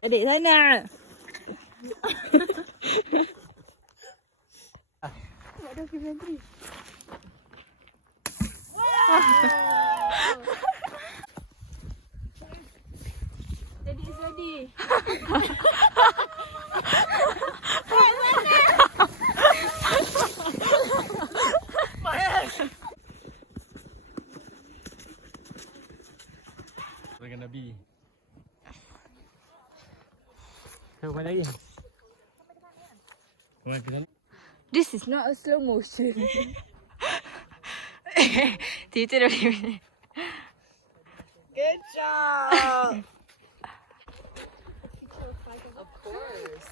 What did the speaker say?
Adik sana. Buat dokumentari. Sedih. We're gonna be. Apa lagi? This is not a slow motion. Tita don't even. Good job. Of course.